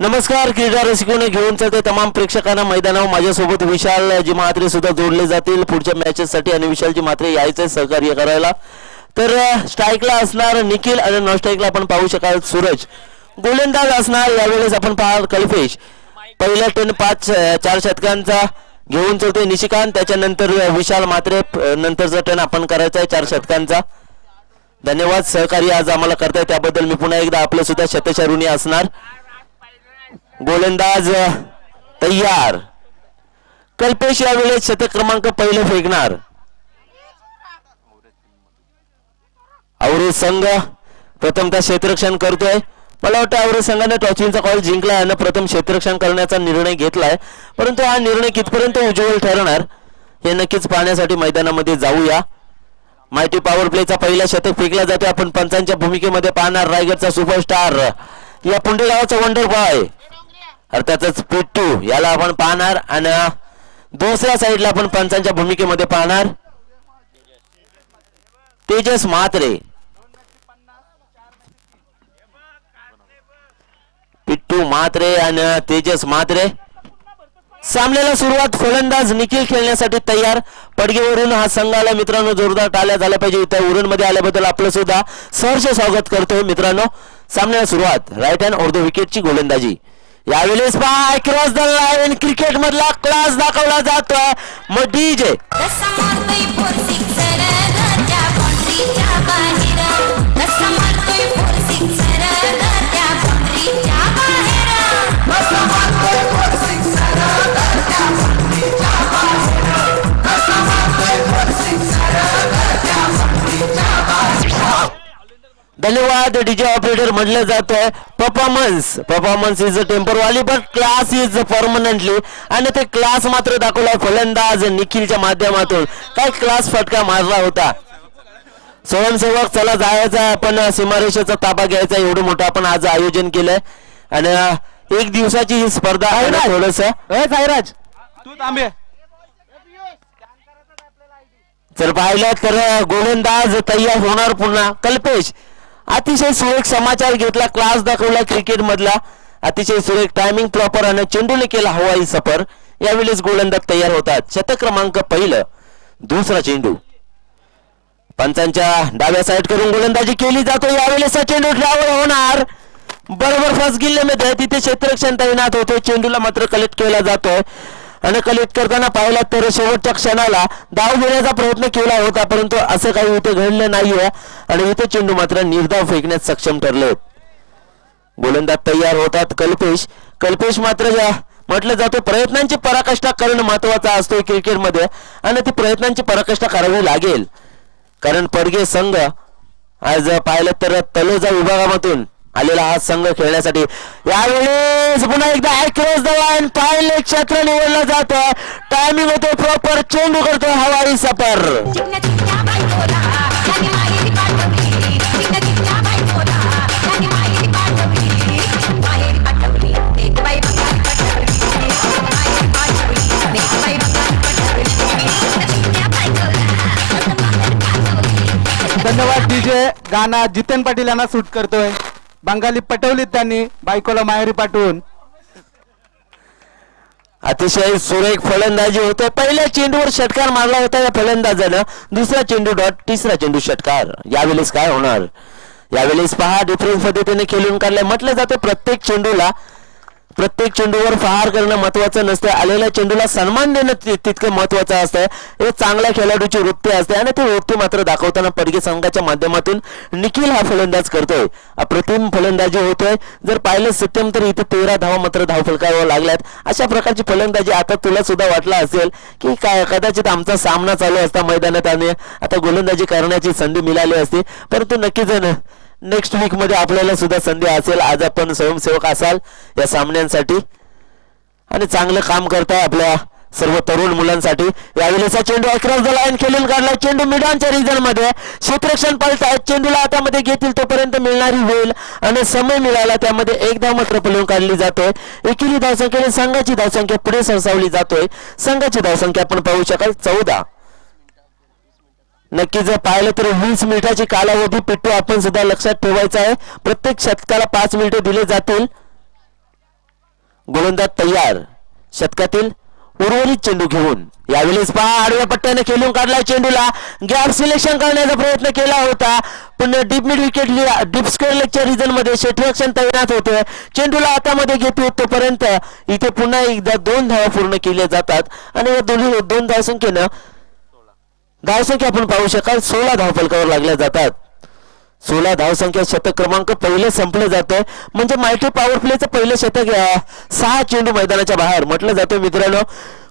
नमस्कार क्रीडा रसिकोने घेऊन चलते तमाम प्रेक्षकांना मैदानावर माझ्यासोबत विशालजी म्हात्रे सुद्धा जोडले जातील पुढच्या मॅचेससाठी आणि विशालजी म्हात्रे यायचे सहकार्य करायला। तर स्ट्राइकला असणार निखिल आणि नॉन स्ट्राइकला आपण पाहू शकाल सूरज। गोलंदाज असणार यावेळेस आपण पाहाल कल्पेश। पहिल्या 4 षटकांचा घेऊन चलते निशिकांत, त्याच्यानंतर विशाल म्हात्रे, नंतरचा टर्न आपण करायचा आहे 4 षटकांचा। धन्यवाद सहकार्य आज आम्हाला करताय त्याबद्दल मी पुन्हा एकदा आपलं सुद्धा शतश ऋणी असणार। गोलंदाज तयार, कल्पेश यावेळेस शतक क्रमांक पहिलं फेकणार। औरज संघ प्रथमतः क्षेत्ररक्षण करतोय। मला वाटतं औरज संघाने टॉचिंगचा कॉल जिंकला आणि प्रथम क्षेत्ररक्षण करण्याचा निर्णय घेतलाय, परंतु हा निर्णय कितपर्यंत उज्ज्वल ठरणार हे नक्कीच पाहण्यासाठी मैदानामध्ये जाऊया। माहिती पॉवर प्लेचा पहिला शतक फेकला जातोय। आपण पंचांच्या भूमिकेमध्ये पाहणार रायगडचा सुपरस्टार या पुंडेगावचा वंडर बॉय अर्थातच पिट्टू याला आपण पाहणार आणि दुसऱ्या साइडला आपण पंचांच्या भूमिकेमध्ये पाहणार तेजस म्हात्रे। पिट्टू म्हात्रे आणि तेजस म्हात्रे सामन्याला सुरुवात। फलंदाज निखिल खेळण्यासाठी तयार। पडगेवरून हा संघाला मित्रांनो जोरदार टाळ्या झाल्या पाहिजे। इथं उरण मध्ये आल्याबद्दल आपलं सुद्धा सहर्ष स्वागत करतोय मित्रांनो। सामन्याला सुरुवात राईट हँड ऑफ द विकेटची गोलंदाजी। यावेळेस पहा क्रॉस द लाईन क्रिकेट मधला क्लास दाखवला जातोय। मग डीजे धन्यवाद डीजे ऑपरेटर म्हटलं जातंय। Performance is a temporary but class is permanently, आणि ते क्लास मात्र दाखवला फलंदाज निखिलच्या माध्यमातून। काय क्लास फटका मारला होता। स्वयंसेवक चला जायचा आपण सीमारेषेचा ताबा घ्यायचा, एवढं मोठं आपण आज आयोजन केलंय आणि 1 दिवसाची ही स्पर्धा आहे। थोडस साईराज तू थांबे। जर पाहिलं तर गोलंदाज तयार होणार पुन्हा कल्पेश। अतिशय सुरेख समाचार घेतला, क्लास दाखवला क्रिकेट मधला, अतिशय सुरेख टायमिंग प्रॉपर आणि चेंडूने केला हवाई सफर। यावेळेस गोलंदाज तयार होतात। शतक क्रमांक पहिलं, दुसरा चेंडू पंचांच्या डाव्या साइड करून गोलंदाजी केली जातो। यावेळेस चेंडू ड्रायव्हर होणार बरोबर फर्स्ट गिल्ल्यामध्ये, तिथे क्षेत्ररक्षण तैनात होते। चेंडूला मात्र कलेक्ट केला जातोय आणि कलेक्ट करताना पाहिला तर शेवटच्या क्षणाला धाव घेण्याचा प्रयत्न केला होता, परंतु असं काही इथे घडलं नाहीये आणि इथे चेंडू मात्र निर्धाव फेकण्यास सक्षम ठरले। गोलंदाज तयार होतात कल्पेश मात्र म्हटलं जातं प्रयत्नांची पराकाष्ठा करणं महत्वाचा असतो क्रिकेटमध्ये आणि ती प्रयत्नांची पराकाष्ठा करावी लागेल, कारण पडगे संघ आज पाहिलं तर तलोजा विभागामधून आलेला हा संघ खेळण्यासाठी। यावेळेस पुन्हा एकदा क्रॉस द लाईन पाहिले क्षेत्र निवडलं जातं। टायमिंग होतो प्रॉपर, चेंडू करतो हवाई सफर। धन्यवाद डीजे। गाणं जितेन पाटील यांना सूट करतोय। बंगाली पटवलीत त्यांनी बायकोला माहेरी पाठवून। अतिशय सुरेख फलंदाजी होते। पहिल्या चेंडूवर षटकार मारला होता या फलंदाजानं, दुसरा चेंडू डॉट, तिसरा चेंडू षटकार। यावेळेस काय होणार, यावेळेस पहा डिफरन्स पद्धतीने खेळून काढले। म्हटलं जातं प्रत्येक चेंडूवर प्रहार करणं महत्वाचं नसतं, आलेल्या चेंडूला सन्मान देणं तितकं महत्वाचं असतं। हे चांगल्या खेळाडूची वृत्ती असते आणि ती वृत्ती मात्र दाखवताना पडगे संघाच्या माध्यमातून निखिल हा फलंदाज करतोय। अप्रतिम फलंदाजी होतोय। जर पाहिलं सत्यम तर इथे 13 धावा मात्र धाव फलकावर लागल्यात। अशा प्रकारची फलंदाजी आता तुला सुद्धा वाटलं असेल की काय कदाचित आमचा सामना चालू असता मैदानात आणि आता गोलंदाजी करण्याची संधी मिळाली असती, परंतु नक्कीच नेक्स्ट वीक मध्ये आपल्याला सुद्धा संधी असेल। आज आपण स्वयंसेवक असाल या सामन्यांसाठी आणि चांगलं काम करताय आपल्या सर्व तरुण मुलांसाठी। यावेळेचा चेंडू अक्रॉस द लाईन खेळून काढला। चेंडू मिडांच्या रिजन मध्ये क्षेत्ररक्षण पाळतायत। चेंडूला हातामध्ये घेतील तोपर्यंत मिळणारी वेळ आणि समय मिळाला त्यामध्ये 1 धाव मात्र पळून काढली जातोय। एकेरी धावसंख्येने संघाची धावसंख्या पुढे सरसावली जातोय। संघाची धावसंख्या आपण पाहू शकाल 14। नक्की जर पाहिलं तर 20 मिनिटाची कालावधी पिट्टू आपण सुद्धा लक्षात ठेवायचा आहे। प्रत्येक षटकाला 5 मिनिटे दिले जातील। गोलंदाज तयार शतकातील उर्वरित चेंडू घेऊन यावेळेस पहा आडव्या पट्ट्याने खेळून काढला चेंडूला गॅप सिलेक्शन करण्याचा प्रयत्न केला होता पण deep mid wicket deep square लेगच्या रिजन मध्ये क्षेत्ररक्षण तैनात होते चेंडूला हातामध्ये घेतो तोपर्यंत इथे पुन्हा एकदा 2 धावा पूर्ण केल्या जातात आणि या दोन धावसंख्येनं धावसंख्या आपण पाहू शकाल 16 धावफलकावर लागल्या जातात 16 धावसंख्या शतक क्रमांक पहिले संपलं जातंय म्हणजे माहिती पॉवर प्लेचं पहिलं शतक 6 चेंडू मैदानाच्या बाहेर म्हटलं जातं मित्रांनो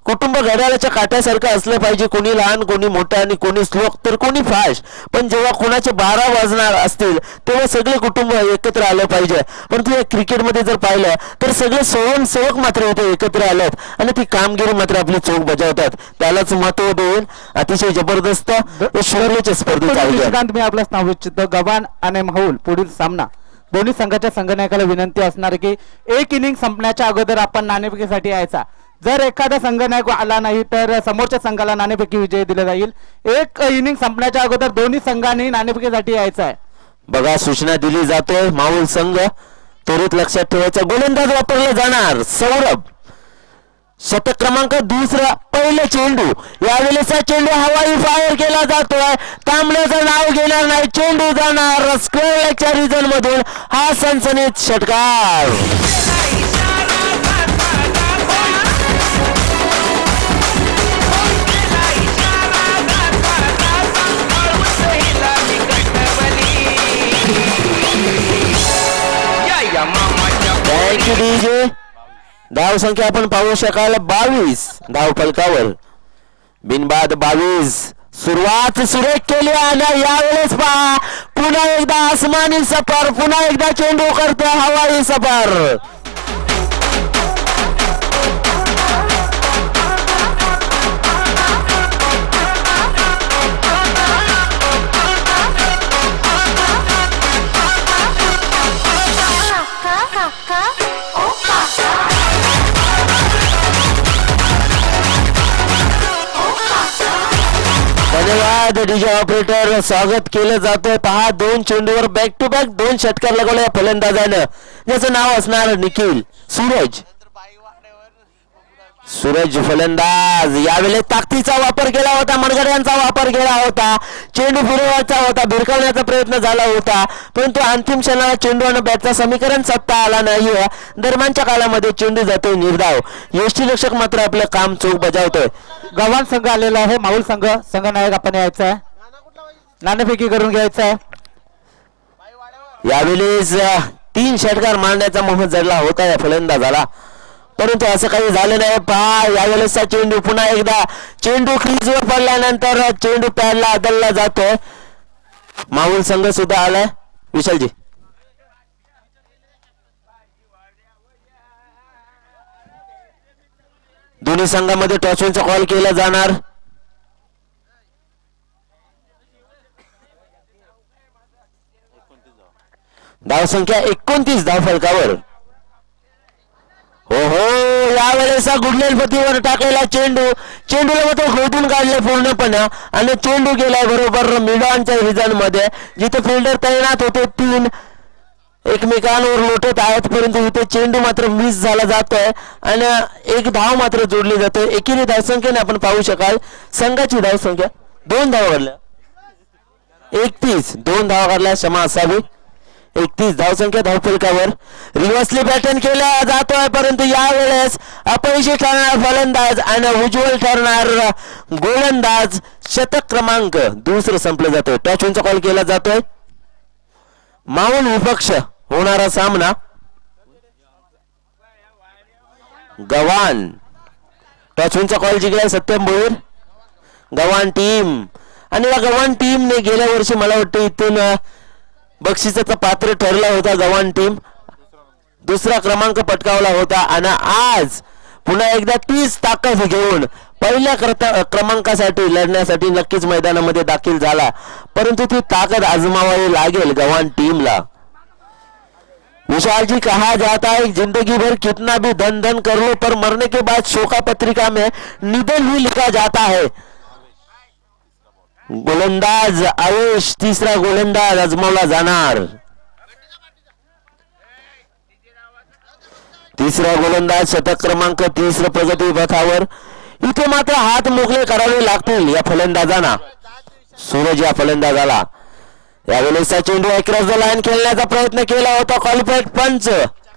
कुटुंब घड्याळाच्या काट्यासारखं असलं पाहिजे कोणी लहान कोणी मोठं आणि कोणी स्लो तर कोणी फास्ट पण जेव्हा कोणाचे 12 वाजणार असतील तेव्हा सगळे कुटुंब एकत्र आलं पाहिजे परंतु या क्रिकेटमध्ये जर पाहिलं तर सगळे स्वयंसेवक मात्र इथे एकत्र आलेत आणि ती कामगिरी मात्र आपली चोख बजावतात त्यालाच महत्व देऊन अतिशय जबरदस्त शर्यतीच्या स्पर्धेत निशिकांत मी आपल्याच नाव इच्छितो गव्हाण आणि माहुल पुढील सामना दोन्ही संघाच्या संघनायकाला विनंती असणार की एक इनिंग संपण्याच्या अगोदर आपण नाणेफेकीसाठी यायचा जर एखादा संघनायक आला नाही तर समोरच्या संघाला नाणेफेकी विजय दिला जाईल एक इनिंग संपण्याच्या अगोदर दोन्ही संघांनी नाणेफेकीसाठी यायचं आहे बघा सूचना दिली जातोय माहुल संघ त्वरित लक्षात ठेवायचा गोलंदाज वापरला जाणार सौरभ शतक क्रमांक दुसरा पहिलं चेंडू यावेळेचा चेंडू हवाई फायर केला जातोय तांबड्याचं नाव घेणार नाही चेंडू जाणार स्क्वेअर लेगच्या रिजन मधून हा सनसनीत षटकार थँक्यू डीजे धाव संख्या आपण पाहू शकाल 22 धाव फलकावर बिनबाद 22 सुरुवात सुरेख केली आणि यावेळेस पहा पुन्हा एकदा आसमानी सफर पुन्हा एकदा चेंडू करतो हवाई सफर धन्यवाद डीजे ऑपरेटर स्वागत केलं जातंय पहा 2 चेंडूवर बॅक टू बॅक 2 षटकार लगवले फलंदाजानं ज्याचं नाव असणार निखिल सूरज फलंदाज यावेळेस ताकदीचा वापर केला होता मनगड्यांचा वापर केला होता चेंडू फिरवायचा होता भिरकवण्याचा प्रयत्न झाला होता परंतु अंतिम क्षणाला चेंडू आणि बॅटचा समीकरण साधता आला नाही दरम्यानच्या काळामध्ये चेंडू जातोय निर्धाव यष्टीरक्षक मात्र आपलं काम चोख बजावतोय गव्हाण संघ आलेला आहे माहुल संघ संघनायक आपण यायचा आहे नाणेफेकी करून घ्यायचा आहे यावेळेस 3 षटकार मारण्याचा मोह जडला होता या फलंदाजाला परंतु असं काही झालं नाही पहा यावेळेसचा चेंडू पुन्हा एकदा चेंडू क्रीजवर पडल्यानंतर चेंडू पॅडला आदलला जातोय माहुल संघ सुद्धा आलाय विशालजी दोन्ही संघामध्ये टॉसचा कॉल केला जाणार धाव संख्या 29 धाव फलकावर हो यावेळेस गुडलेलपतीवर टाकलेला चेंडूला मग तो घोटून काढले पूर्णपणे आणि चेंडू गेलाय बरोबर मिडॉनच्या रिजन मध्ये जिथे फिल्डर तैनात होते 3 एकमेकांवर लोटत आहेत परंतु इथे चेंडू मात्र मिस झाला जातोय आणि एक धाव मात्र जोडली जाते एकेरी धावसंख्येने आपण पाहू शकाल संघाची धावसंख्या 2 धावा काढल्या 31 2 धावा काढल्या क्षमा असावी 31 धावसंख्या धावफलकावर रिव्हर्सली पॅटर्न केला जातोय परंतु यावेळेस अपयशी ठरणार फलंदाज आणि उज्ज्वल ठरणार गोलंदाज शतक क्रमांक दुसरं संपलं जातोय टॉसचा कॉल केला जातोय माहुल विपक्ष होणारा सामना गव्हाण टॉसचा कॉल जिंकलाय सत्यम भोईर गव्हाण टीम आणि या गव्हाण टीमने गेल्या वर्षी मला वाटतं इथून बक्षिसाचा पात्र ठरला होता गव्हाण टीम दुसरा क्रमांक पटकावला होता आणि आज पुन्हा एकदा 30 ताकद घेऊन पहिल्या क्रमांकासाठी लढण्यासाठी नक्कीच मैदानामध्ये दाखल झाला परंतु ती ताकद आजमावावी लागेल गव्हाण टीमला विशाल जी कहा जाता है जिंदगी भर कितना भी धन धन कर लो पर मरने के बाद शोका पत्रिका में निधन ही लिखा जाता है गोलंदाज आवेश तीसरा गोलंदाज आजमावला जाणार तिसरा गोलंदाज शतक क्रमांक 30 प्रगती पथावर. इथे मात्र हात मोकळे करावे लागतील या फलंदाजांना. सूरज या फलंदाजाला यावेळेसचा चेंडू अक्रॉस द लाईन खेळण्याचा प्रयत्न केला होता. क्वालिफाईड पंच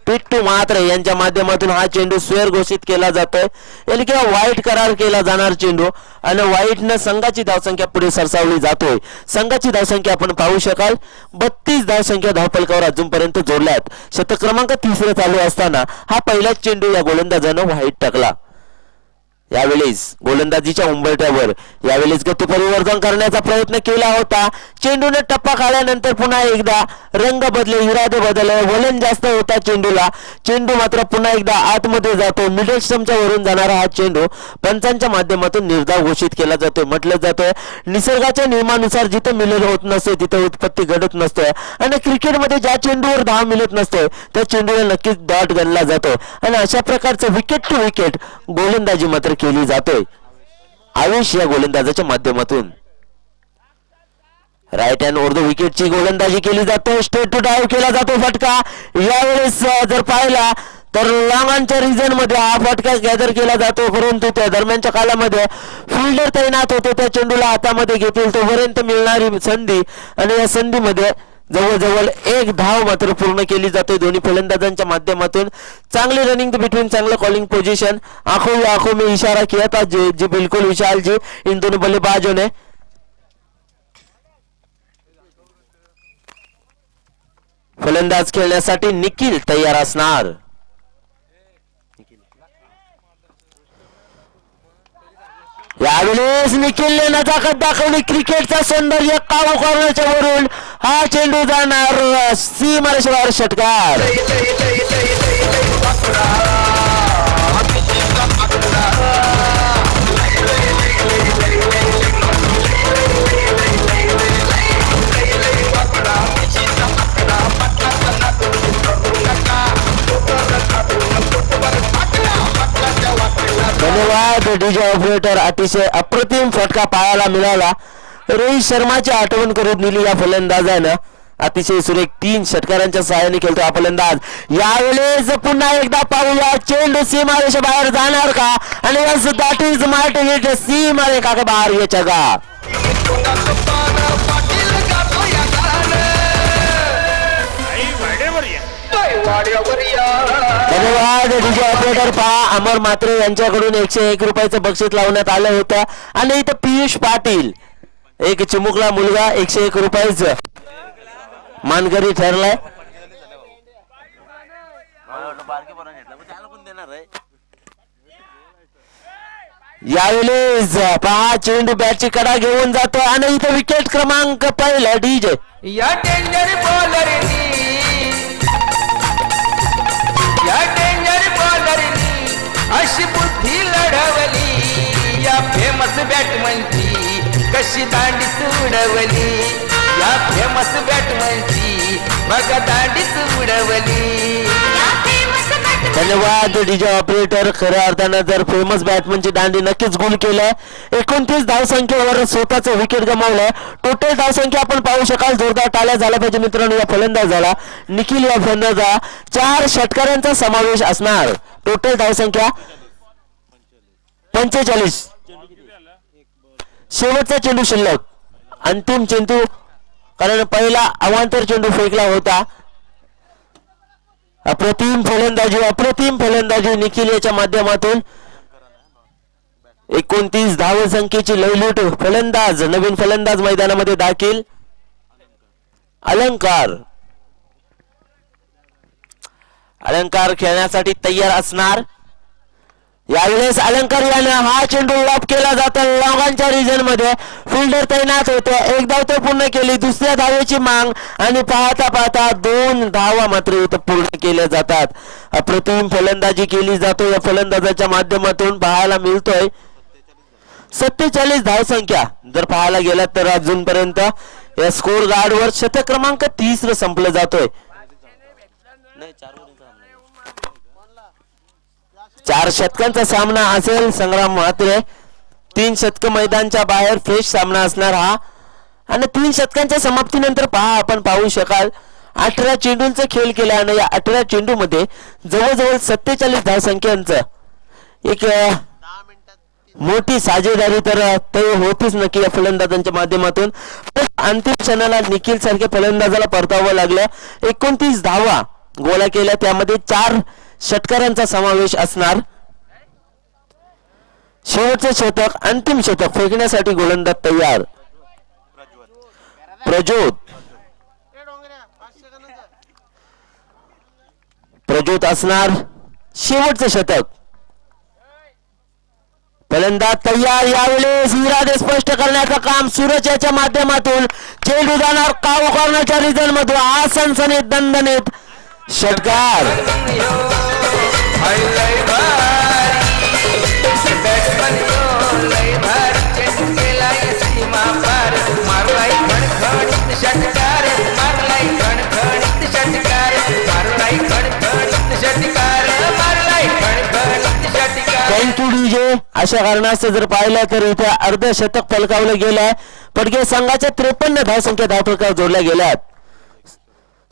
पिट्टू म्हात्रे यांच्या माध्यमातून हा चेंडू स्वेअर घोषित केला जातोय. यानी किंवा वाईट करार केला जाणार चेंडू आणि वाईटनं संघाची धावसंख्या पुढे सरसावली जातोय. संघाची धावसंख्या आपण पाहू शकाल 32 धावसंख्या धावफलकावर अजूनपर्यंत जोडल्यात. शतक क्रमांक 30 चालू असताना हा पहिलाच चेंडू या गोलंदाजानं वाईट टाकला. यावेळेस गोलंदाजीच्या उंबरठ्यावर यावेळेस गती परिवर्तन करण्याचा प्रयत्न केला होता. चेंडूने टप्पा खाल्यानंतर पुन्हा एकदा रंग बदले, इरादे बदलले, वलन जास्त होता चेंडूला. चेंडू मात्र पुन्हा एकदा आतमध्ये जातो. मिडल स्टंपच्या वरून जाणारा हा चेंडू पंचांच्या माध्यमातून निर्धाव घोषित केला जातोय. म्हटलं जातंय निसर्गाच्या नियमानुसार जिथे मिलन होत नसते तिथे उत्पत्ती घडत नसते आणि क्रिकेटमध्ये ज्या चेंडूवर धाव मिळत नसते त्या चेंडूला नक्कीच डॉट गणला जातो आणि अशा प्रकारचं विकेट टू विकेट गोलंदाजी मात्र केली जातोय आवेश या गोलंदाजाच्या माध्यमातून. राईट हँड ओव्हर द विकेटची गोलंदाजी केली जाते. स्ट्रेट टू डाईव्ह केला जातो फटका. यावेळेस जर पाहिला तर लॉंगांच्या रिजन मध्ये हा फटका गॅदर केला जातो, परंतु त्या दरम्यानच्या कालामध्ये फिल्डर तैनात होते. त्या चेंडूला हातामध्ये घेतील तोपर्यंत मिळणारी संधी आणि या संधीमध्ये जवळजवळ एक धाव मात्र पूर्ण केली जाते दोन्ही फलंदाजांच्या माध्यमातून. चांगली रनिंग बिटवीन, चांगलं कॉलिंग पोजीशन. आंखों में इशारा किया था जी बिल्कुल विशाल जी इन दोनों बल्लेबाजों ने. फलंदाज खेळण्यासाठी निखिल तयार असणार. यावेळेस निखिलने नजाकत दाखवली. क्रिकेटचा सौंदर्य काबू करण्याच्या वरून हा चेंडू जाणार सीमारेषेवर. षटकार. धन्यवाद डीजे ऑपरेटर. अतिशय अप्रतिम फटका पाहायला मिळाला. रोहित शर्माची आठवण करून दिली या फलंदाजानं. अतिशय सुरेख 3 षटकारांच्या सहाय्याने खेळतो हा फलंदाज. यावेळेस पुन्हा एकदा पाहूया चेंडू सीमारेषे बाहेर जाणार का आणि yes that is my hit. सीमारेखा के बाहर ये जगह. धन्यवाद डीजे ऑपरेटर. पहा अमर म्हात्रे यांच्याकडून 101 रुपयाचं बक्षीस लावण्यात आलं होतं आणि इथं पियुष पाटील एक चिमुकला मुलगा 101 रुपयाचं मानकरी ठरलाय. यावेळेस पहा चेंडू बॅटची कडा घेऊन जातो आणि इथं विकेट क्रमांक पहिला डीजे. या डेंजर बॉलरनी अशी बुद्धी लढवली. या फेमस बॅटमनची कशी दांडीच उडवली. या फेमस बॅटमनची बघा दांडीच उडवली. धन्यवाद डीजे ऑपरेटर. खऱ्या अर्थानं जर फेमस बॅट्समनची दांडी नक्कीच गुल केलंय. 29 धावसंख्येवर स्वतःचं विकेट गमावलंय. टोटल धावसंख्या आपण पाहू शकाल. जोरदार टाळ्या झाल्या पाहिजे मित्रांनो या फलंदाजाला. निखिल या फलंदाजा 4 षटकारांचा समावेश असणार. टोटल धावसंख्या 45. शेवटचा चेंडू शिल्लक. अंतिम चेंडू कारण पहिला अवांतर चेंडू फेकला होता. अप्रतिम फलंदाजी निखिल याच्या माध्यमातून 29 धावसंख्येची लयलूट. फलंदाज नवीन फलंदाज मैदानामध्ये दाखल. अलंकार खेळण्यासाठी तयार असणार. यावेळेस अलंकार यानं हा चेंडू लॉप केला जातो लॉंगांच्या रिजन मध्ये. फिल्डर तैनात होते. एक धाव ते पूर्ण केली. दुसऱ्या धावेची मांग आणि पाहता पाहता 2 धावा मात्र इथं पूर्ण केल्या जातात. अप्रतिम फलंदाजी केली जातो या फलंदाजाच्या माध्यमातून. पाहायला मिळतोय 47 धावसंख्या. जर पाहायला गेला तर अजूनपर्यंत या स्कोर गार्डवर शतक क्रमांक 30 संपलं जातोय. 4 षटकांचा सामना असेल. संग्राम म्हात्रे 3 षटक मैदानच्या बाहेर फ्रेश सामना असणार हा आणि 3 षटकांच्या समाप्तीनंतर पहा आपण पाहू शकाल 18 चेंडूंचा खेळ केला आणि या 18 चेंडू मध्ये जवळजवळ 47 धावसंख्यांचं एक मोठी साजेदारी तर ते होतीच नक्की या फलंदाजांच्या माध्यमातून. अंतिम क्षणाला निखिल सारख्या फलंदाजाला परतावं लागलं. 29 धावा गोळा केल्या, त्यामध्ये 4 षटकारांचा समावेश असणार. शेवटचं शतक, अंतिम शतक फेकण्यासाठी गोलंदाज तयार. प्रज्योत असणार शेवटचं शतक. फलंदाज तयार. यावेळेस इरादे स्पष्ट करण्याचं काम सूरज याच्या माध्यमातून. चेंडू जाणार काऊ करण्याच्या रिझन मधून. आसनसनीत दणदणीत षटकार. Thank you DJ. अशा कारणास्तव जर पाहिलं तर इथे अर्धशतक फलकावलं गेलंय. पडगे संघाच्या 53 धावसंख्या धावफलकावर जोडल्या गेल्यात.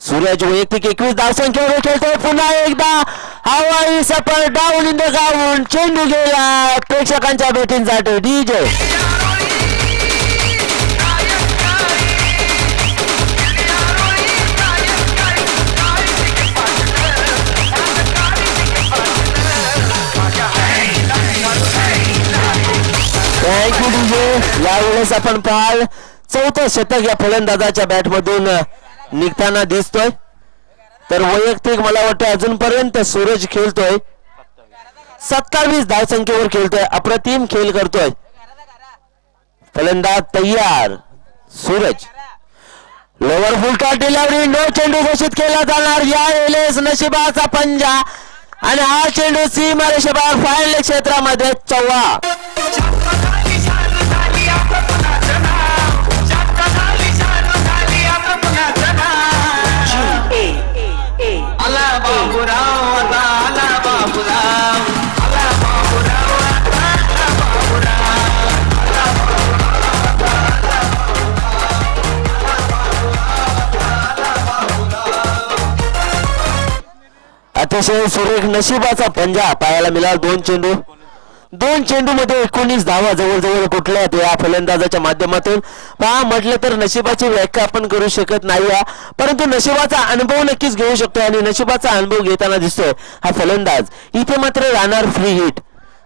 सूरज वैयक्तिक 21 धावसंख्येवर खेळतोय. पुन्हा एकदा हवाई सफर डाऊन इन द ग्राउंड. चेंडू गेला प्रेक्षकांच्या भेटींसाठी. DJ thank you DJ. यावेळेस आपण पाहाल 4थं शतक या फलंदाजाच्या बॅट मधून निघताना दिसतोय. तर वैयक्तिक मला वाटतं अजूनपर्यंत सूरज खेळतोय 27 धावसंख्येवर खेळतोय. अप्रतिम खेळ करतोय. फलंदाज तयार. Suraj lower full toss delivery. No चेंडू घोषित केला जाणार. यावेळेस नशिबाचा पंजा आणि हा चेंडू सीमारेषेबाहेर फाईल क्षेत्रामध्ये चौवा. अतिशय सुरेख नशिबाचा पंजा पाहायला मिळाला. 2 चेंडू मध्ये 19 धावा जवळजवळ कुठल्या या फलंदाजाच्या माध्यमातून. पहा म्हटलं तर नशिबाची व्याख्या आपण करू शकत नाही, परंतु नशिबाचा अनुभव नक्कीच घेऊ शकतो आणि नशिबाचा अनुभव घेताना दिसतोय हा फलंदाज. इथे मात्र राहणार फ्री हिट.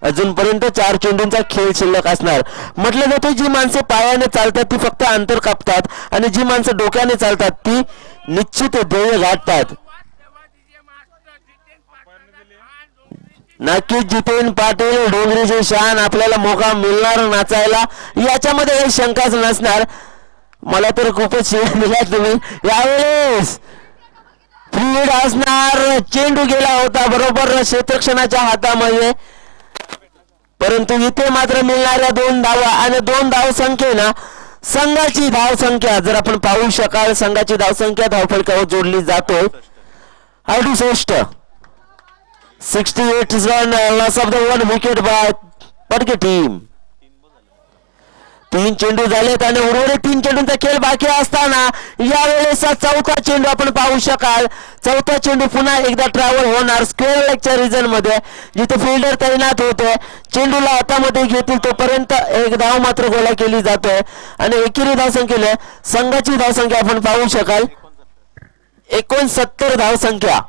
अजूनपर्यंत 4 चेंडूंचा खेळ शिल्लक असणार. म्हटलं जातं जी माणसे पायाने चालतात ती फक्त अंतर कापतात आणि जी माणसं डोक्याने चालतात ती निश्चित ध्येय गाठतात. नक्कीच जितेन पाटील डोंगरीचे शान आपल्याला मोका मिळणार नाचायला, याच्यामध्ये काही शंकाच नसणार. मला तर खूपच शिवाय दिला तुम्ही. यावेळेस फ्रीड असणार. चेंडू गेला होता बरोबर क्षेत्रक्षणाच्या हातामध्ये, परंतु इथे मात्र मिळणाऱ्या 2 धावा आणि 2 धाव संख्येनं संघाची धावसंख्या जर आपण पाहू शकाल, संघाची धावसंख्या धावफलकावर जोडली जातोय 68. 68 run loss of the 1 wicket by पडके टीम. 3 चेंडू झालेत आणि उर्वरित 3 चेंडूंचा खेळ बाकी असताना यावेळेस 4था चेंडू आपण पाहू शकाल. 4था चेंडू पुन्हा एकदा ट्रॅव्हल होणार स्क्वेअर लेगच्या रिजन मध्ये, जिथे फिल्डर तैनात होते. चेंडूला हातामध्ये घेतील तोपर्यंत 1 धाव मात्र गोळा केली जातोय आणि एकेरी धावसंख्येने संघाची धावसंख्या आपण पाहू शकाल 69 धावसंख्या.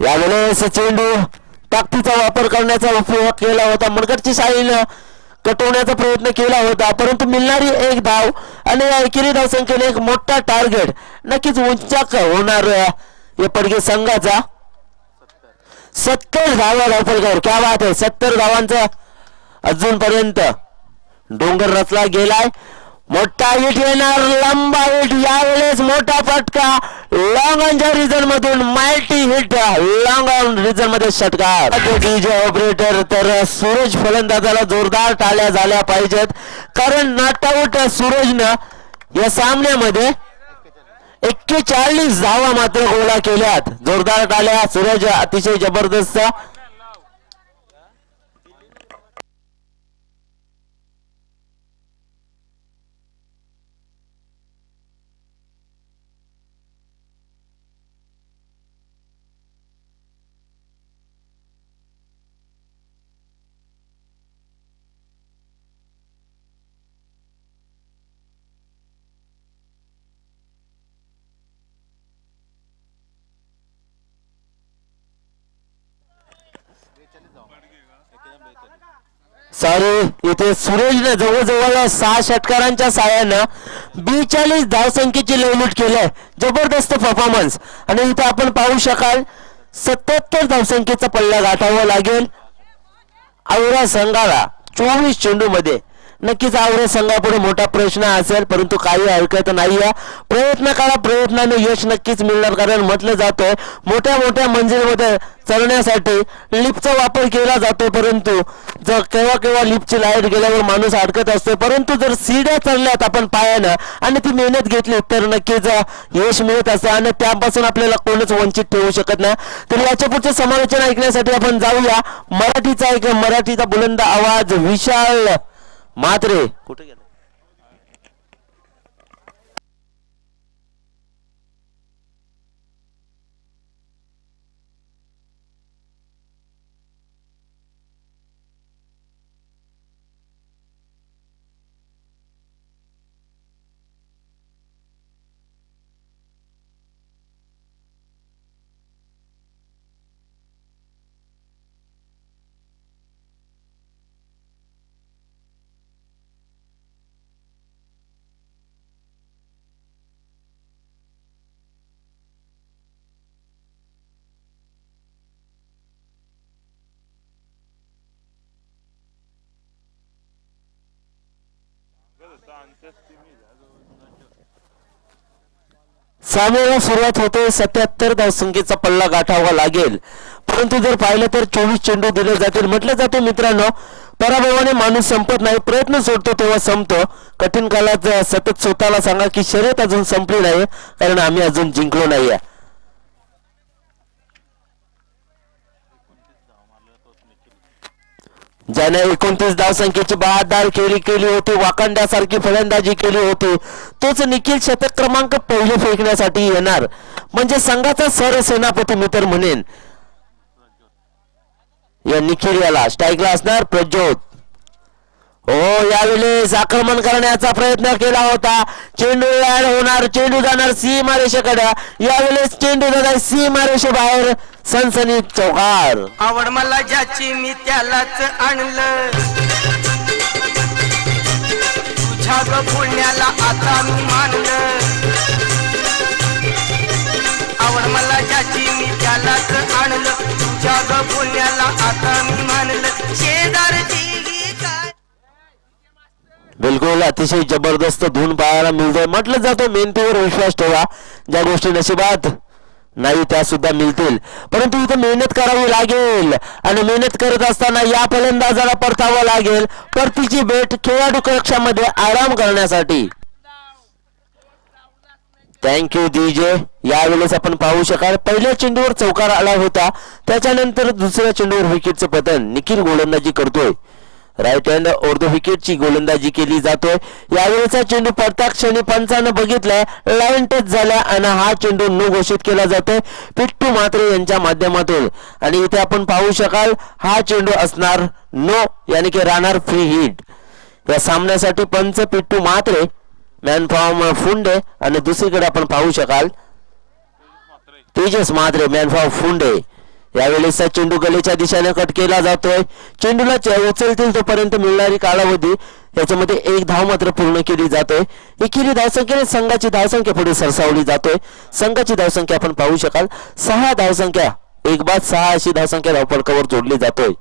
यावेळेस चेंडू ताकदीचा वापर करण्याचा उपयोग केला होता. मडगडची शाहीनं कटवण्याचा प्रयत्न केला होता, परंतु मिळणारी 1 धाव आणि या एकेरी धावसंख्येने एक मोठा टार्गेट नक्कीच उंचाक होणार या पडगे संघाचा. 70 धावा धावफलकावर. क्या बात आहे. 70 धावांचा अजूनपर्यंत डोंगर रचला गेलाय. मोठा हिट येणार, लंबा हिट. यावेळेस मोठा फटका लॉंग ऑनच्या रिजन मधून, माल्टी हिट लॉंग ऑन रिजन मध्ये षटकार. DJ operator. तर सूरज फलंदाजाला जोरदार टाळ्या झाल्या पाहिजेत, कारण नॉट आउट सूरजनं या सामन्यामध्ये 41 धावा मात्र गोळा केल्यात. जोरदार टाळ्या. सूरज अतिशय जबरदस्त. सॉरी इथे सुरेशने जवळजवळ 6 षटकारांच्या साहाय्यानं 42 धावसंख्येची लवलूट केलंय. जबरदस्त परफॉर्मन्स. आणि इथे आपण पाहू शकाल 77 धावसंख्येचा पल्ला गाठावा लागेल आवरा संघाला 24 चेंडू मध्ये. नक्कीच आवरा संघापुढे मोठा प्रश्न असेल, परंतु काही हरकत नाहीये. प्रयत्न करा, प्रयत्नाने यश नक्कीच मिळणार. कारण म्हटलं जातंय मोठ्या मोठ्या मंजिलमध्ये चढण्यासाठी लिफ्टचा वापर केला जातो, परंतु जर केव्हा केव्हा लिफ्टची लाईट गेल्यावर माणूस अडकत असतो. परंतु जर सीड्या चढल्यात आपण पायानं आणि ती मेहनत घेतली तर नक्कीच यश मिळत असते आणि त्यापासून आपल्याला कोणच वंचित ठेवू शकत नाही. तर याच्या पुढचे समालोचन ऐकण्यासाठी आपण जाऊया. मराठीचा बुलंद आवाज विशाल मात्रे कुठे गेला? सामन्याला सुरुवात होते. 77 धावसंख्येचा पल्ला गाठावा लागेल, परंतु जर पाहिलं तर 24 चेंडू दिले जातील. म्हटलं जाते मित्रांनो, पराभवाने माणूस संपत नाही, प्रयत्न सोडतो तेव्हा संपतो. कठीण काळात सतत स्वतःला सांगा की शर्यत अजून संपली नाही, कारण आम्ही अजून जिंकलो नाहीये. ज्याने 29 धावसंख्येची बहादर खेळी केली होती, वाकंड्यासारखी फलंदाजी केली होती, तोच निखिल शतक क्रमांक पहिले फेकण्यासाठी येणार. म्हणजे संघाचा सरसेनापती मी तर म्हणेन. या निखिल याला स्ट्राईकला असणार प्रज्योत. हो, यावेळेस आक्रमण करण्याचा प्रयत्न केला होता. चेंडू ऍड होणार, चेंडू जाणार सीमारेषेकडे. यावेळेस चेंडू जाणार सीमारेषेबाहेर. सनसनीत चौकार. आवड मला ज्याची मी त्यालाच आणलं, तुझ्या ग बोलण्याला आता मी मानलं. आवड मला ज्याची मी त्यालाच आणलं, तुझ्या ग बोलण्याला आता मी मानलं. शेजारची बिलकुल अतिशय जबरदस्त धून पाहायला मिळते. म्हटलं जातं मेहनतीवर विश्वास ठेवा, ज्या गोष्टी नशिबात नाही त्या सुद्धा मिळतील, परंतु इथे मेहनत करावी लागेल. आणि मेहनत करत असताना या फलंदाजाला परतावं लागेल. परतीची भेट खेळाडू कक्षामध्ये आराम करण्यासाठी. Thank you DJ. यावेळेस आपण पाहू शकाल पहिल्या चेंडूवर चौकार आला होता, त्याच्यानंतर दुसऱ्या चेंडूवर विकेटचं पतन. निखिल गोलंदाजी करतोय. राईट हँड ऑर्धो विकेटची गोलंदाजी केली जातोय. यावेळेचा चेंडू पडता क्षणी पंचानं बघितलाय, लाईन टच झाला आणि हा चेंडू नो घोषित केला जातोय पिट्टू म्हात्रे यांच्या माध्यमातून. आणि इथे आपण पाहू शकाल हा चेंडू असणार नो, यानी की राहणार फ्री हिट. या सामन्यासाठी पंच पिट्टू म्हात्रे, मॅन फ्रॉम फुंडे. आणि दुसरीकडे आपण पाहू शकाल तेजस म्हात्रे, मॅन फ्रॉम फुंडे. यावेळेसचा चेंडू गलेच्या दिशेने कट केला जातोय. चेंडूला उचलतील तोपर्यंत मिळणारी कालावधी याच्यामध्ये 1 धाव मात्र पूर्ण केली जातोय. एकेरी धावसंख्येने संघाची धावसंख्या पुढे सरसावली जातोय. संघाची धावसंख्या आपण पाहू शकाल 6 धावसंख्या, 1 बाद 6 अशी धावसंख्या धावफलकावर जोडली जातोय.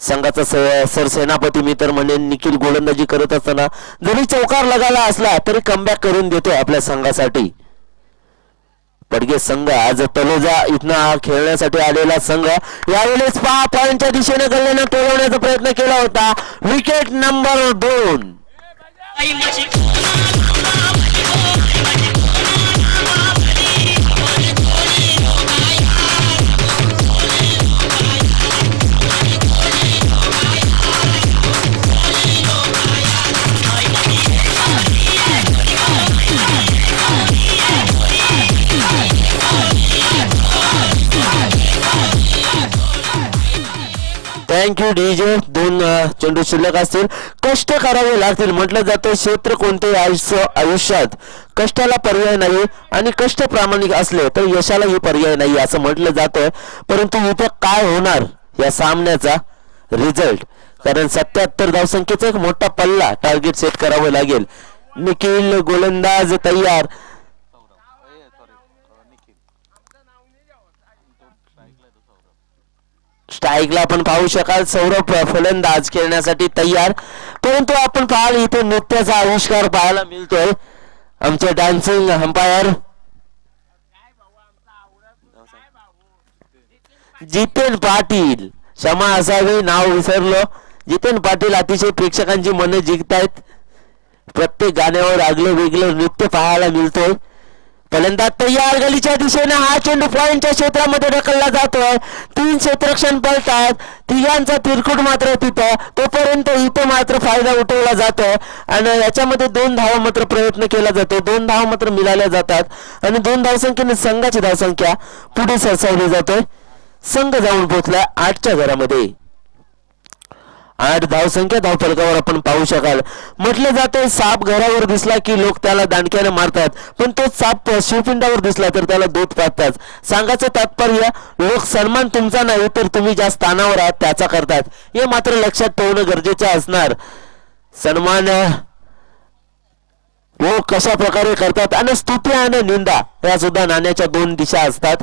संघाचा सरसेनापती मी तर म्हणेन निखिल गोलंदाजी करत असताना जरी चौकार लगाला असला तरी कमबॅक करून देतोय आपल्या संघासाठी. पडगे संघ आज तलोजा इथनं खेळण्यासाठी आलेला संघ. यावेळेस 5 पॉईंटच्या दिशेने गल्ल्यानं तोडवण्याचा प्रयत्न केला होता. Wicket number 2. Thank you DJ. 2 चेंडू शिल्लक असतील. कष्ट करावे लागतील. म्हटलं जातं क्षेत्र कोणत्याही आयुष्यात कष्टाला पर्याय नाही आणि कष्ट प्रामाणिक असले तर यशालाही पर्याय नाही असं म्हटलं जातं. परंतु इथे काय होणार या सामन्याचा रिझल्ट कारण 77 धावसंख्येचा एक मोठा पल्ला टार्गेट सेट करावं लागेल. निखिल गोलंदाज तयार. स्ट्राईकला आपण पाहू शकाल सौरभ फलंदाज खेळण्यासाठी तयार. परंतु आपण पाहाल इथे नृत्याचा आविष्कार पाहायला मिळतोय. आमचे डान्सिंग अंपायर जितेन पाटील, क्षमा असावी नाव विसरलो. जितेन पाटील अतिशय प्रेक्षकांची मनं जिंकतायत. प्रत्येक गाण्यावर आगलं वेगळं नृत्य पाहायला मिळतोय. फलंदाज तयार. गलीच्या दिशेने हा चेंडू पॉइंटच्या क्षेत्रामध्ये ढकलला जातोय. 3 क्षेत्ररक्षण पळतात. तिघांचा तिरकुट मात्र तिथं. तोपर्यंत इथं मात्र फायदा उठवला जातोय आणि याच्यामध्ये 2 धावा मात्र प्रयत्न केला जातो. 2 धावा मात्र मिळाल्या जातात आणि 2 धावसंख्येने संघाची धावसंख्या पुढे सरसावली जातोय. संघ जाऊन पोहोचलाय 8च्या घरामध्ये. 8 धावसंख्या धावफलकावर आपण पाहू शकाल. म्हटलं जातंय साप घरावर दिसला की लोक त्याला दांडक्याने मारतात, पण तो साप शिवपिंडावर दिसला तर त्याला दूध पाजतात. सांगायचं तात्पर्य लोक सन्मान तुमचा नाही तर तुम्ही ज्या स्थानावर आहात त्याचा करतात, हे मात्र लक्षात ठेवणं गरजेचं असणार. सन्मान लोक कशा प्रकारे करतात आणि स्तुती आणि निंदा या सुद्धा नाण्याच्या 2 दिशा असतात.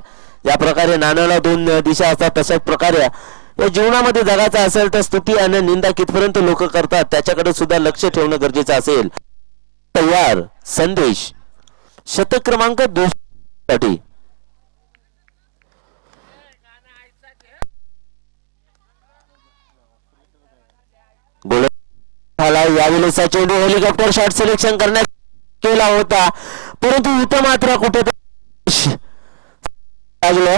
ज्या प्रकारे नाण्याला 2 दिशा असतात तशाच प्रकारे या जीवनामध्ये जगायचं असेल तर स्तुती आणि निंदा कितपर्यंत लोक करतात त्याच्याकडे सुद्धा लक्ष ठेवणं गरजेचं असेल. तयार. संदेश शतक क्रमांक 2 साठी. यावेळेचा चेंडू हेलिकॉप्टर शॉट सिलेक्शन करण्यात केला होता, परंतु इथं मात्र कुठेतरी लागलं.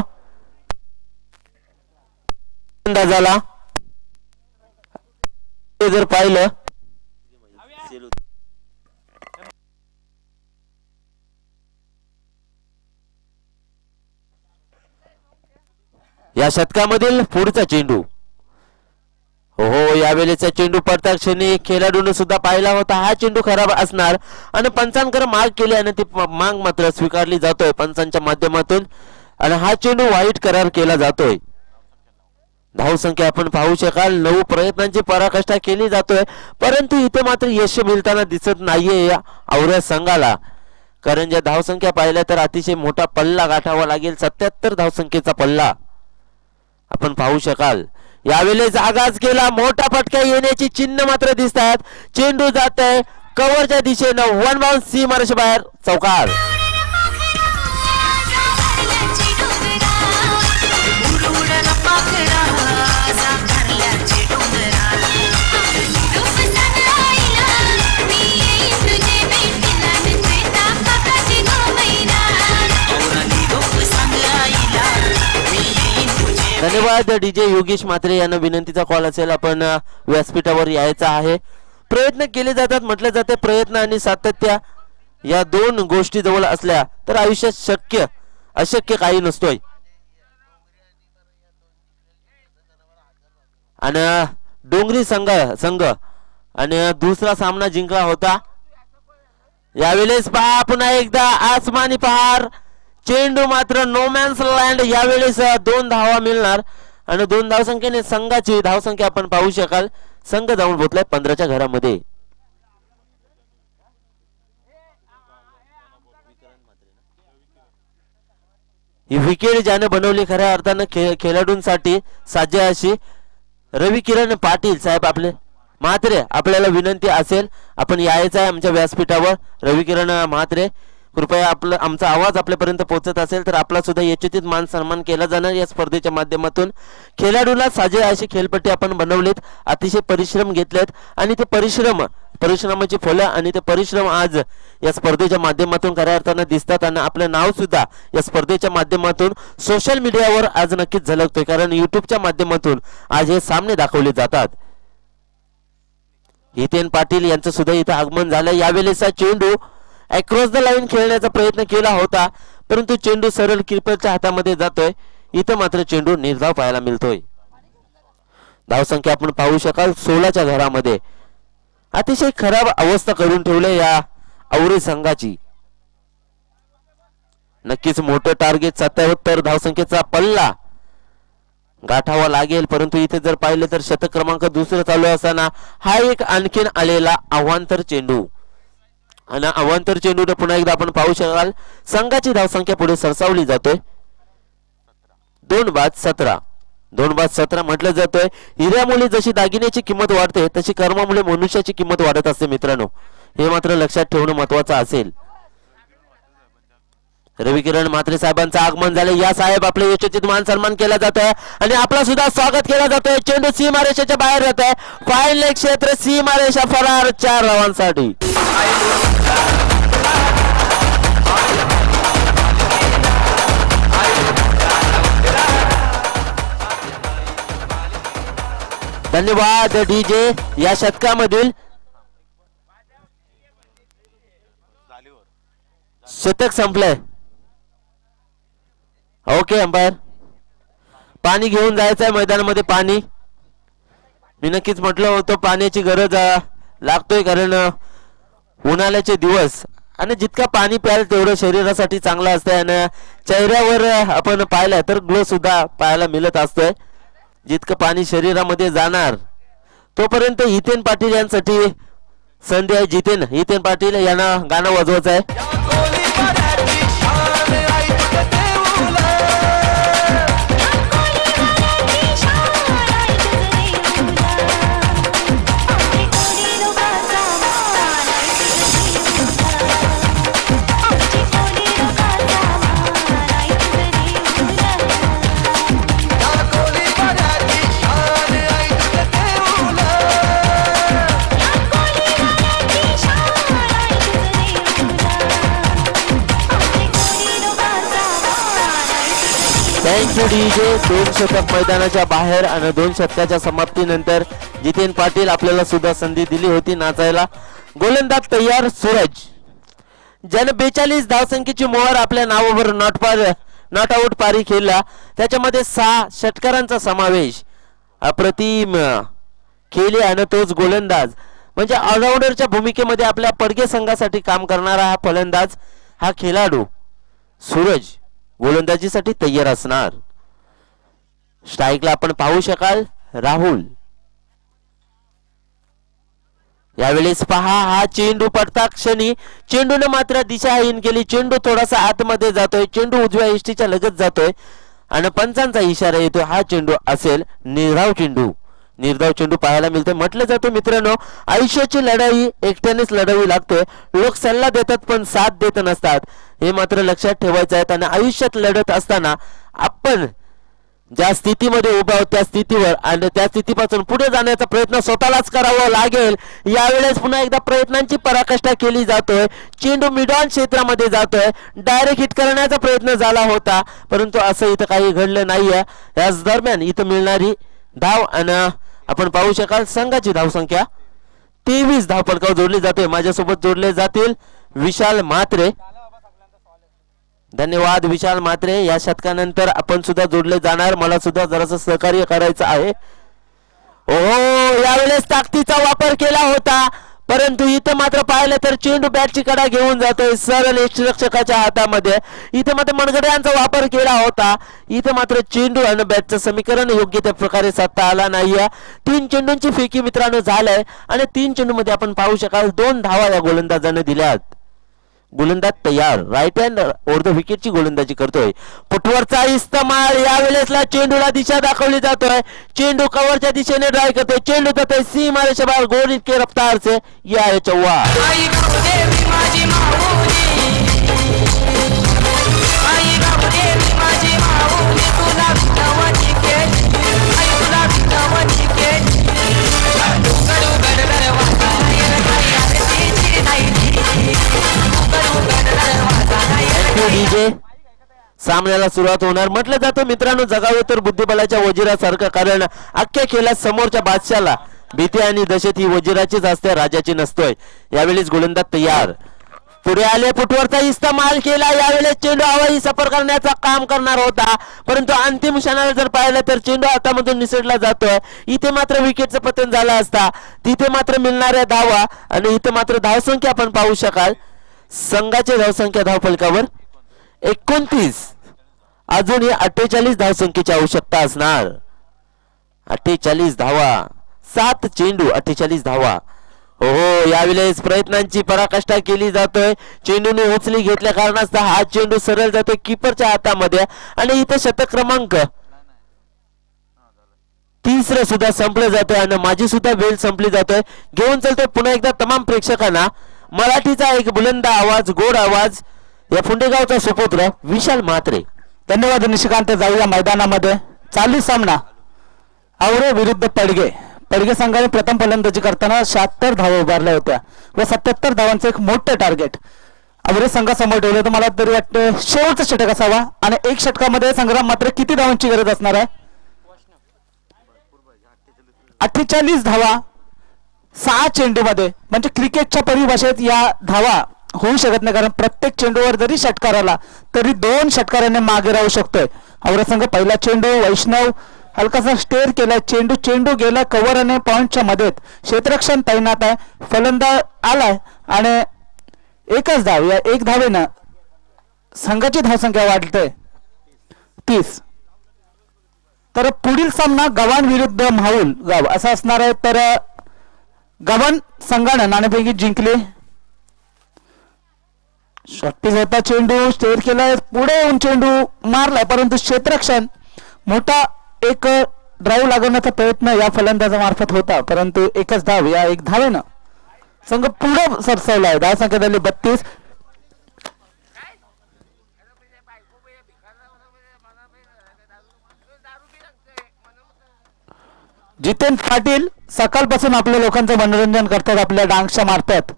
अंदाजाला जर पाहिलं या शतकामधील पुढचा चेंडू. हो यावेळेचा चेंडू पडता क्षणी खेळाडूने सुद्धा पाहिला होता हा चेंडू खराब असणार आणि पंचांकडे माग केली आणि ती माग मात्र स्वीकारली जातोय पंचांच्या माध्यमातून आणि हा चेंडू वाईट करार केला जातोय. धावसंख्या आपण पाहू शकाल 9 प्रयत्नांची पराकाष्ठा केली जातोय, परंतु इथे मात्र यश मिळताना दिसत नाहीये या औरत संघाला. कारण ज्या धावसंख्या पाहिल्या तर अतिशय मोठा पल्ला गाठावा लागेल. 77 धावसंख्येचा पल्ला आपण पाहू शकाल. यावेळेस आगाज केला. मोठा फटका येण्याची चिन्ह मात्र दिसतात. चेंडू जात आहे कव्हरच्या दिशेनं. 1 बाउंस सीमारेषे बाहेर चौकार. धन्यवाद. डीजे योगेश म्हात्रे यांना विनंतीचा कॉल असेल. आपण व्यासपीठावर यायचं आहे. प्रयत्न केले जातात. म्हटलं जाते प्रयत्न आणि सातत्य या 2 गोष्टी जवळ असल्या तर आयुष्यात अशक्य काही नसतोय. आणि डोंगरी संघ आणि दुसरा सामना जिंकला होता. यावेळेस पहा पुन्हा एकदा आसमानी पहार. चेंडू मात्र नोमॅन्स लँड. यावेळेस 2 धावा मिळणार आणि 2 धावसंख्येने संघाची धावसंख्या आपण पाहू शकाल. संघ जाऊन पोहोचलाय 15च्या घरामध्ये. ही विकेट ज्याने बनवली खऱ्या अर्थानं खेळाडूंसाठी साध्य अशी रवी किरण पाटील साहेब आपले म्हात्रे आपल्याला विनंती असेल आपण यायचं आहे आमच्या व्यासपीठावर. रवी किरण म्हात्रे कृपया आमचा आवाज आपल्यापर्यंत पोहोचत असेल तर आपला सुद्धा यचोचित मान सन्मान केला जाणार या स्पर्धेच्या माध्यमातून. खेळाडूला साजे अशी खेळपट्टी आपण बनवलीत. अतिशय परिश्रम घेतलेत आणि ते परिश्रमाची फळं आणि ते परिश्रम आज या स्पर्धेच्या माध्यमातून खऱ्या अर्थानं दिसतात आणि आपलं नाव सुद्धा या स्पर्धेच्या माध्यमातून सोशल मीडियावर आज नक्कीच झलकतोय. कारण युट्यूबच्या माध्यमातून आज हे सामने दाखवले जातात. हितेन पाटील यांचं सुद्धा इथं आगमन झालं. यावेळेचा चेंडू अक्रॉस द लाईन खेळण्याचा प्रयत्न केला होता, परंतु चेंडू सरळ किपरच्या हातामध्ये जातोय. इथं मात्र चेंडू निर्धाव पाहायला मिळतोय. धावसंख्या आपण पाहू शकाल 16च्या घरामध्ये. अतिशय खराब अवस्था करून ठेवले या औरी संघाची. नक्कीच मोठं टार्गेट 77 धावसंख्येचा पल्ला गाठावा लागेल, परंतु इथे जर पाहिलं तर शतक क्रमांक दुसरं चालू असताना हा एक आणखीन आलेला अवांतर चेंडू आणि अवांतर चेंडू पुन्हा एकदा आपण पाहू शकाल संघाची धावसंख्या पुढे सरसावली जातोय 2-17. 2-17 म्हटलं जातोय. हिऱ्यामुळे जशी दागिन्याची किंमत वाढते तशी कर्मामुळे मनुष्याची किंमत वाढत असते मित्रांनो, हे मात्र लक्षात ठेवणं महत्वाचं असेल. रविकिरण म्हात्रे साहेबांचं आगमन झालं. या साहेब आपले यशोचित मान सन्मान केला जात आहे आणि आपला सुद्धा स्वागत केला जातोय. चेंडू सीमारेषेच्या बाहेर जात आहे. फाईन लेग क्षेत्र सीमारेषा फरार 4 धावांसाठी. धन्यवाद डीजे. या शतकामधील शतक संपलंय. ओके अंपायर, पाणी घेऊन जायचंय मैदानामध्ये. पाणी मी नक्कीच म्हटलं होतं पाण्याची गरज लागतोय, कारण उन्हाळ्याचे दिवस आणि जितका पाणी प्याल तेवढं शरीरासाठी चांगलं असतंय आणि चेहऱ्यावर आपण पाहिलं तर ग्लो सुद्धा पाहायला मिळत असतोय. जितकं पाणी शरीरामध्ये जाणार तोपर्यंत हितेन पाटील यांसाठी संधी आहे. हितेन पाटील यांना गाणं वाजवायचं आहे. Thank you DJ. 2 शतक मैदानाच्या बाहेर आणि 2 शतकाच्या समाप्तीनंतर जितेन पाटील आपल्याला सुद्धा संधी दिली होती नाचायला. गोलंदाज तयार सूरज, ज्याने 42 धावसंख्येची मोहर आपल्या नावावर नॉट आउट पारी खेळला. त्याच्यामध्ये 6 षटकारांचा समावेश. अप्रतिम खेळले आणि तोच गोलंदाज म्हणजे ऑलराऊंडरच्या भूमिकेमध्ये आपल्या पडगे संघासाठी काम करणारा हा फलंदाज, हा खेळाडू सूरज गोलंदाजीसाठी तयार असणार. स्ट्राईकला आपण पाहू शकाल राहुल. यावेळेस पहा हा चेंडू पडता क्षणी चेंडूने मात्र दिशाहीन केली. चेंडू थोडासा आतमध्ये जातोय. चेंडू उजव्या इष्टीच्या लगत जातोय आणि पंचांचा इशारा येतोय. हा चेंडू असेल निर्धाव चेंडू. निर्धाव चेंडू पाहायला मिळतोय. म्हटलं जातं मित्रांनो, आयुष्याची लढाई एकट्यानेच लढावी लागते. लोक सल्ला देतात पण साथ देत नसतात, हे मात्र लक्षात ठेवायचं आहे. आणि आयुष्यात लढत असताना आपण ज्या स्थितीमध्ये उभा आहोत त्या स्थितीवर आणि त्या स्थितीपासून पुढे जाण्याचा प्रयत्न स्वतःलाच करावा लागेल. यावेळेस पुन्हा एकदा प्रयत्नांची पराकाष्ठा केली जातोय. चेंडू मिडॉन क्षेत्रामध्ये जातोय. डायरेक्ट हिट करण्याचा प्रयत्न झाला होता, परंतु असं इथं काही घडलं नाहीये. याच दरम्यान इथं मिळणारी धाव आणि आपण पाहू शकाल संघाची धावसंख्या 23 धावफलकावर जोडली जाते. माझ्यासोबत जोडले जातील विशाल म्हात्रे. धन्यवाद विशाल म्हात्रे. या शतकानंतर आपण सुद्धा जोडले जाणार. मला सुद्धा जरासं सहकार्य करायचं आहे. ओ यावेळेस ताकदीचा वापर केला होता, परंतु इथं मात्र पाहिलं तर चेंडू बॅटची कडा घेऊन जातोय सरळ यष्टिरक्षकाच्या हातामध्ये. इथं मात्र मनगड्यांचा वापर केला होता. इथं मात्र चेंडू आणि बॅटचं समीकरण योग्य त्या प्रकारे साधता आला नाहीये. 3 चेंडूंची फेकी मित्रांनो झालंय आणि 3 चेंडू मध्ये आपण पाहू शकाल 2 धावा या गोलंदाजाने दिल्यात. गोलंदाज तयार. राईट हँड ओव्हर द विकेटची गोलंदाजी करतोय. फुटवरचा इस्तेमाल. यावेळेसला चेंडूला दिशा दाखवली जातोय. चेंडू कव्हरच्या दिशेने ड्राय करतोय. चेंडू जातोय सीमारेषा बाहेर गोल इतके रफ्तार से. या है चौवा. आई गावदेवी माझी माऊली, आई गावदेवी माझी माऊली, तुला विनवणी केली, आई तुला विनवणी केली. कडू गडगड वाचा येर काही आरतीची नाही. कडू गडगड वाचा येर डीजे. सामन्याला सुरुवात होणार. म्हटलं जातं मित्रांनो, जगावे तर बुद्धिबलाच्या वजिरासारखं, कारण अख्ख्या खेळात समोरच्या बादशाला भीती आणि दहशत ही वजिराचीच असते, राजाची नसतोय. यावेळेस गोलंदाज तयार. पुढे आले. फुटवरचा इस्तेमाल केला. यावेळेस चेंडू हवाई सफर करण्याचा काम करणार होता, परंतु अंतिम क्षणाला जर पाहिलं तर चेंडू हातामधून निसटला जातोय. इथे मात्र विकेटचं पतन झालं असता. तिथे मात्र मिळणाऱ्या धावा आणि इथे मात्र धावसंख्या आपण पाहू शकाल. संघाची धावसंख्या धावफलकावर 29. अजूनही 48 धावसंख्येची आवश्यकता असणार. 48 धावा, 7 चेंडू 48 धावा. हो, यावेळेस प्रयत्नांची पराकाष्ठा केली जातोय. चेंडूने उचली घेतल्या कारणास्तव हा चेंडू सरळ जातोय कीपरच्या हातामध्ये आणि इथे शतक क्रमांक 3 सुद्धा संपलं जातोय आणि माझी सुद्धा वेळ संपली जातोय. घेऊन चलतोय पुन्हा एकदा तमाम प्रेक्षकांना मराठीचा एक बुलंद आवाज, गोड आवाज, या फुंडेगावचा सुपुत्र विशाल म्हात्रे. धन्यवाद निशिकांत. जाऊया मैदानामध्ये. चालू सामना आवरे विरुद्ध पडगे. पडगे संघाने प्रथम फलंदाजी करताना 76 धावा उभारल्या होत्या व 77 धावांचं एक मोठं टार्गेट आवरे संघासमोर ठेवलं होतं. मला तरी वाटतं शेवटचा षटक असावा आणि एक षटकामध्ये संग्राम मात्र किती धावांची गरज असणार आहे? 48 धावा 6 चेंडूमध्ये. म्हणजे क्रिकेटच्या परिभाषेत या धावा होऊ शकत नाही, कारण प्रत्येक चेंडूवर जरी षटकार आला तरी 2 षटकाराने मागे राहू शकतोय. आवरे संघ पहिला चेंडू वैष्णव हलकासा स्टेअर केला. चेंडू गेला कव्हर आणि पॉइंटच्या मध्ये. क्षेत्ररक्षण तैनात आहे. फलंदाज आलाय आणि एकच धाव. या एक धावेनं संघाची धावसंख्या वाढते 30. तर पुढील सामना गव्हाण विरुद्ध माहुल गाव असा असणार आहे. तर गव्हाण संघानं नाणेफेकी जिंकली. शॉर्टपिच होता. चेंडू स्टेअर केलाय. पुढे येऊन चेंडू मारलाय, परंतु क्षेत्ररक्षण मोठा एक ड्राईव्ह लागवण्याचा प्रयत्न या फलंदाजामार्फत होता, परंतु एकच धाव. या एक धावेनं संघ पुढे सरसवलाय. धावसंख्या झाली 32. जितेन पाटील सकाळपासून आपल्या लोकांचं मनोरंजन करतात आपल्या डान्सच्या मार्फत.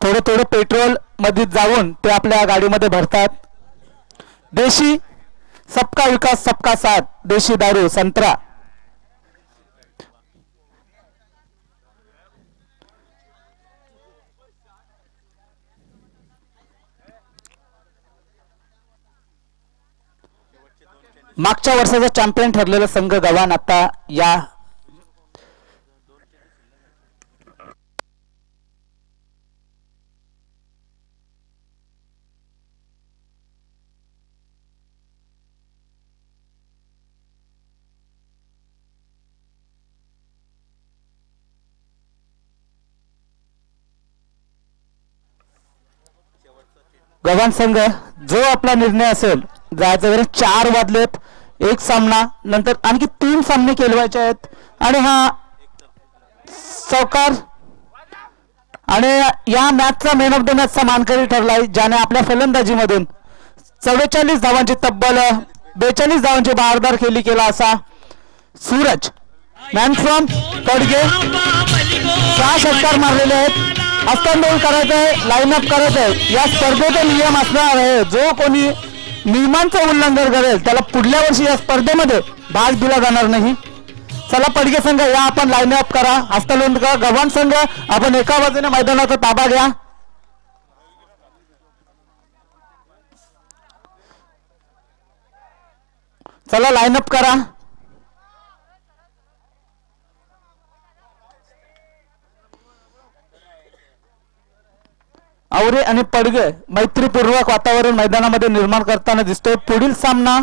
थोडं पेट्रोल मध्ये जाऊन ते आपल्या गाडीमध्ये भरतात. देशी सबका विकास सबका साथ, देशी दारू संत्रा. मागच्या वर्षाचा चॅम्पियन ठरलेला संघ गव्हाण आता या गव्हाण संघ जो आपला निर्णय असेल जायचं वगैरे 4 वाजलेत. एक सामना नंतर आणखी 3 सामने खेळवायचे आहेत आणि हा सावकार आणि या मॅचचा मॅन ऑफ द मॅचचा मानकरी ठरलाय, ज्याने आपल्या फलंदाजीमधून 44 धावांची तब्बल 42 धावांची बहारदार खेळी केला असा सूरज. Man from Padge. 6 षटकार मारलेले आहेत. हस्तांतरण करायचंय, लाईन अप करायचंय. या स्पर्धेचा नियम असणार आहे, जो कोणी नियमांचं उल्लंघन करेल त्याला पुढल्या वर्षी या स्पर्धेमध्ये भाग दिला जाणार नाही. चला पडगे संघ या आपण लाईन अप करा, हस्तांतरण करा. गव्हाण संघ आपण एका बाजूने मैदानाचा ताबा घ्या. चला लाईन अप करा. आवरे आणि पडगे मैत्रीपूर्वक वातावरण मैदानामध्ये निर्माण करताना दिसतोय. पुढील सामना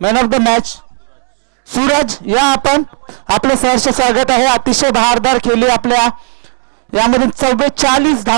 man of the match Suraj या आपण आपलं सहर्ष स्वागत आहे. अतिशय बहारदार खेळली आपल्या यामधून 44